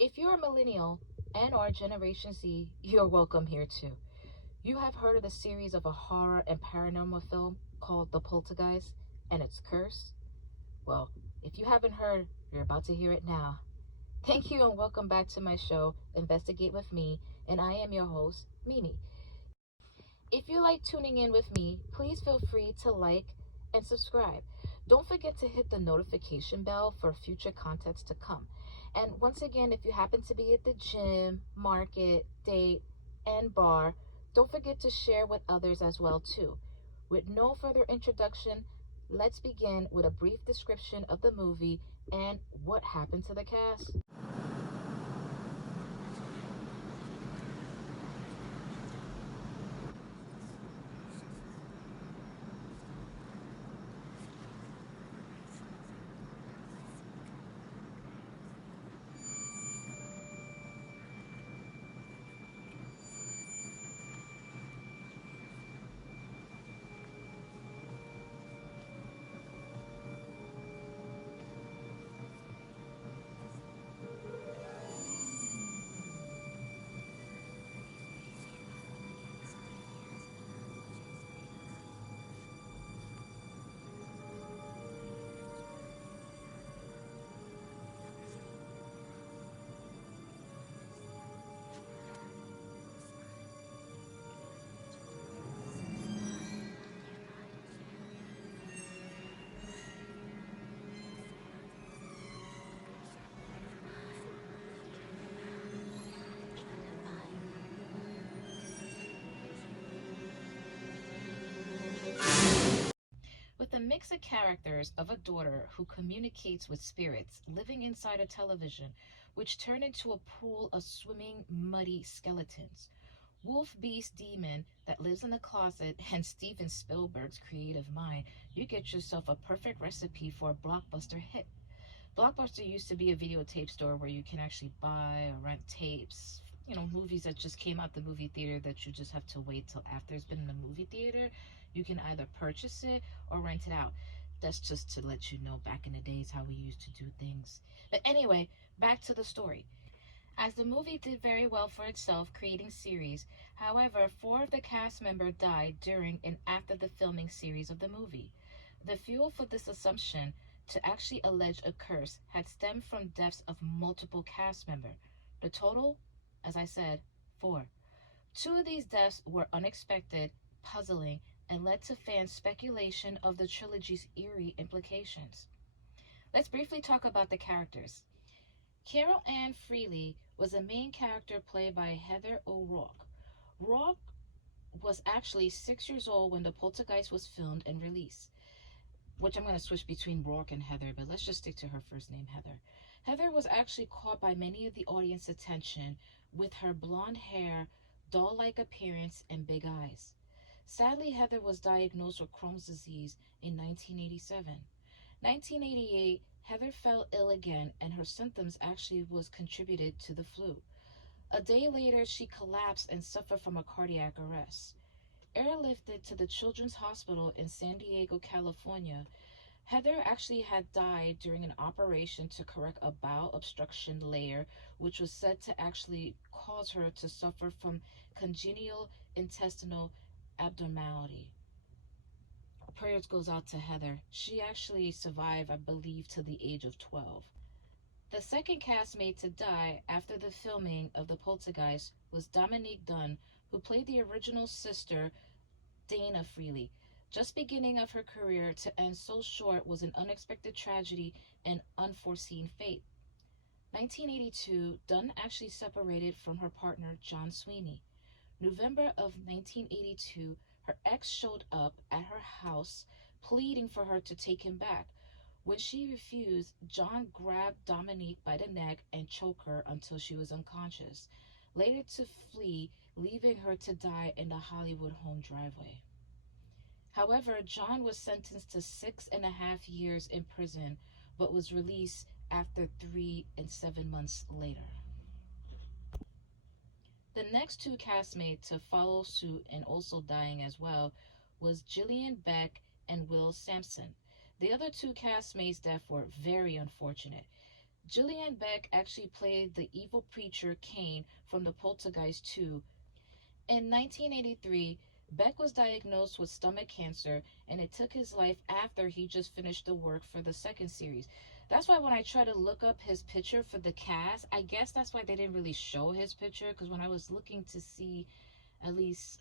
If you're a millennial and or Generation Z, you're welcome here too. You have heard of the series of a horror and paranormal film called The Poltergeist and its curse? Well, if you haven't heard, you're about to hear it now. Thank you and welcome back to my show, Investigate with Me, and I am your host, Mimi. If you like tuning in with me, please feel free to like and subscribe. Don't forget to hit the notification bell for future contents to come. And once again, if you happen to be at the gym, market, date, and bar, don't forget to share with others as well too. With no further introduction, let's begin with a brief description of the movie and what happened to the cast. With a mix of characters of a daughter who communicates with spirits living inside a television, which turn into a pool of swimming, muddy skeletons, wolf beast demon that lives in a closet, and Steven Spielberg's creative mind, you get yourself a perfect recipe for a blockbuster hit. Blockbuster used to be a videotape store where you can actually buy or rent tapes, movies that just came out the movie theater that you just have to wait till after it's been in the movie theater. You can either purchase it or rent it out. That's just to let you know back in the days how we used to do things. But anyway, back to the story. As the movie did very well for itself, creating series, however, 4 of the cast members died during and after the filming series of the movie. The fuel for this assumption to actually allege a curse had stemmed from deaths of multiple cast members. The total, as I said, 4. 2 of these deaths were unexpected, puzzling, and led to fans' speculation of the trilogy's eerie implications. Let's briefly talk about the characters. Carol Ann Freely was a main character played by Heather O'Rourke. Rourke was actually 6 years old when The Poltergeist was filmed and released, which I'm going to switch between Rourke and Heather, but let's just stick to her first name, Heather. Heather was actually caught by many of the audience attention with her blonde hair, doll-like appearance, and big eyes. Sadly, Heather was diagnosed with Crohn's disease in 1987. 1988, Heather fell ill again, and her symptoms actually was contributed to the flu. A day later, she collapsed and suffered from a cardiac arrest. Airlifted to the Children's Hospital in San Diego, California, Heather actually had died during an operation to correct a bowel obstruction layer, which was said to actually cause her to suffer from congenital intestinal abnormality. Prayers goes out to Heather. She actually survived, I believe, to the age of 12. The second castmate to die after the filming of The Poltergeist was Dominique Dunn, who played the original sister, Dana Freely. Just beginning of her career to end so short was an unexpected tragedy and unforeseen fate. 1982, Dunn actually separated from her partner, John Sweeney. November of 1982, her ex showed up at her house pleading for her to take him back. When she refused, John grabbed Dominique by the neck and choked her until she was unconscious, later to flee, leaving her to die in the Hollywood home driveway. However, John was sentenced to 6.5 years in prison, but was released after 3 and 7 months later. The next 2 castmates to follow suit and also dying as well was Gillian Beck and Will Sampson. The other 2 castmates' deaths were very unfortunate. Julianne Beck actually played the evil preacher Kane from the Poltergeist 2. In 1983, Beck was diagnosed with stomach cancer, and it took his life after he just finished the work for the second series. That's why when I try to look up his picture for the cast, I guess that's why they didn't really show his picture, because when I was looking to see, at least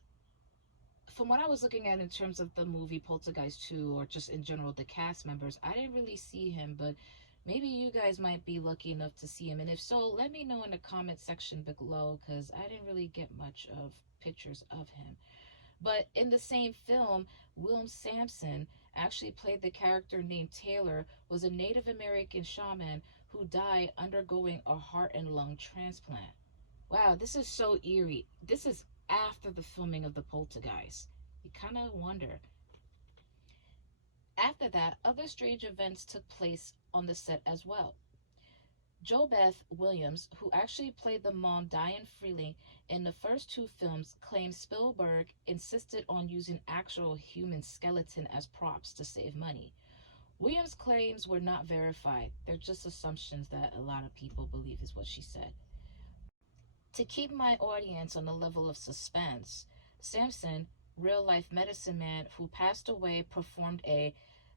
from what I was looking at in terms of the movie Poltergeist 2, or just in general the cast members, I didn't really see him, but maybe you guys might be lucky enough to see him. And if so, let me know in the comment section below, because I didn't really get much of pictures of him. But in the same film, William Sampson actually played the character named Taylor, was a Native American shaman who died undergoing a heart and lung transplant. Wow, this is so eerie. This is after the filming of the Poltergeist. You kind of wonder. After that, other strange events took place on the set as well. JoBeth Williams, who actually played the mom Diane Freeling in the first two films, claimed Spielberg insisted on using actual human skeleton as props to save money. Williams' claims were not verified. They're just assumptions that a lot of people believe, is what she said. To keep my audience on the level of suspense, Sampson, real life medicine man who passed away, performed a,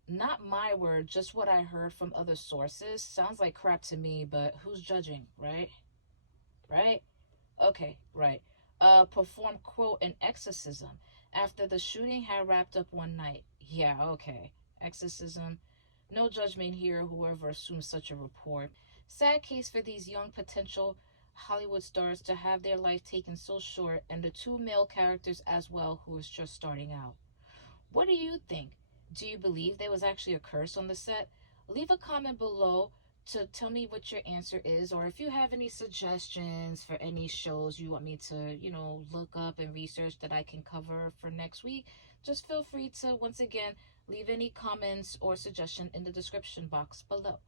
not my word, just what I heard from other sources. Sounds like crap to me, but who's judging, right? Right? Okay, right. Performed, quote, an exorcism after the shooting had wrapped up one night. Yeah, okay. Exorcism. No judgment here, whoever assumes such a report. Sad case for these young potential Hollywood stars to have their life taken so short, and the two male characters as well who is just starting out. What do you think? Do you believe there was actually a curse on the set? Leave a comment below to tell me what your answer is, or if you have any suggestions for any shows you want me to, look up and research that I can cover for next week, just feel free to, once again, leave any comments or suggestion in the description box below.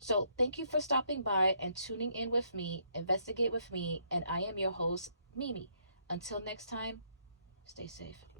So thank you for stopping by and tuning in with me, investigate with me, and I am your host, Mimi. Until next time, stay safe.